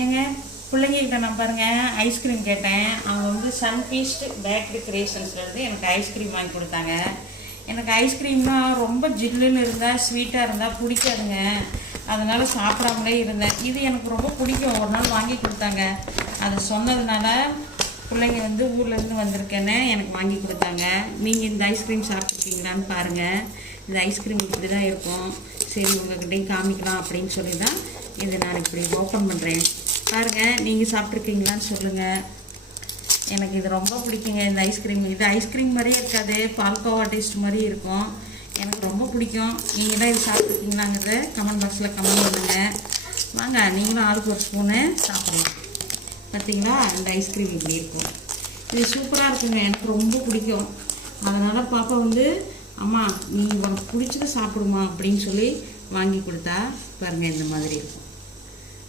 ஏங்க பிள்ளைங்ககிட்ட நான் பாருங்கள் ஐஸ்கிரீம் கேட்டேன். அவங்க வந்து சன்ஃபீஸ்ட் பேக்கரி கிரியேஷன்ஸ்லேருந்து எனக்கு ஐஸ்கிரீம் வாங்கி கொடுத்தாங்க. எனக்கு ஐஸ்கிரீம்னா ரொம்ப ஜில்லுன்னு இருந்தால் ஸ்வீட்டாக இருந்தால் பிடிக்காதுங்க. அதனால் சாப்பிடாமலே இருந்தேன். இது எனக்கு ரொம்ப பிடிக்கும். ஒரு நாள் வாங்கி கொடுத்தாங்க. அது சொன்னதுனால பிள்ளைங்க வந்து ஊர்லேருந்து வந்திருக்கேன்னு எனக்கு வாங்கி கொடுத்தாங்க. நீங்கள் இந்த ஐஸ்கிரீம் சாப்பிட்ருக்கீங்களான்னு பாருங்கள். இந்த ஐஸ்கிரீம் இப்படி தான் இருக்கும். சரி உங்கள்கிட்டையும் காமிக்கலாம் அப்படின்னு சொல்லி தான் இதை நான் இப்படி ஓப்பன் பண்ணுறேன். பாருங்கள், நீங்கள் சாப்பிட்ருக்கீங்களான்னு சொல்லுங்கள். எனக்கு இது ரொம்ப பிடிக்குங்க இந்த ஐஸ்கிரீம். இது ஐஸ்கிரீம் மாதிரியே இருக்காது, பால்கோவா டேஸ்ட் மாதிரி இருக்கும். எனக்கு ரொம்ப பிடிக்கும். நீங்கள் தான் இது சாப்பிட்ருக்கீங்களாங்கிறத கமெண்ட் பாக்ஸில் கமெண்ட் பண்ணுங்கள். வாங்க நீங்களும் ஆளுக்கு ஒரு ஸ்பூனு சாப்பிடலாம். பார்த்தீங்களா, இந்த ஐஸ்கிரீம் இப்படி இருக்கும். இது சூப்பராக இருக்குங்க, எனக்கு ரொம்ப பிடிக்கும். அதனால் பாப்பா வந்து அம்மா நீ உனக்கு பிடிச்சதை சாப்பிடுமா அப்படின்னு சொல்லி வாங்கி கொடுத்தா பாருங்கள் இந்த மாதிரி இருக்கும்.